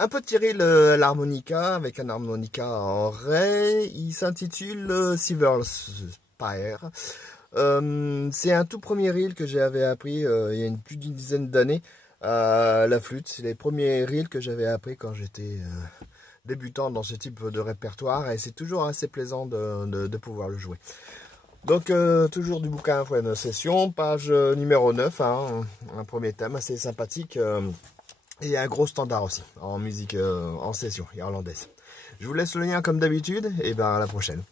un peu tiré l'harmonica avec un harmonica en ré. Il s'intitule Silver Spire. C'est un tout premier reel que j'avais appris il y a plus d'une dizaine d'années. La flûte, c'est les premiers reels que j'avais appris quand j'étais débutant dans ce type de répertoire, et c'est toujours assez plaisant de pouvoir le jouer. Donc toujours du bouquin Info Session, page numéro 9, hein, un premier thème assez sympathique, et un gros standard aussi en musique en session irlandaise. Je vous laisse le lien comme d'habitude, et ben à la prochaine.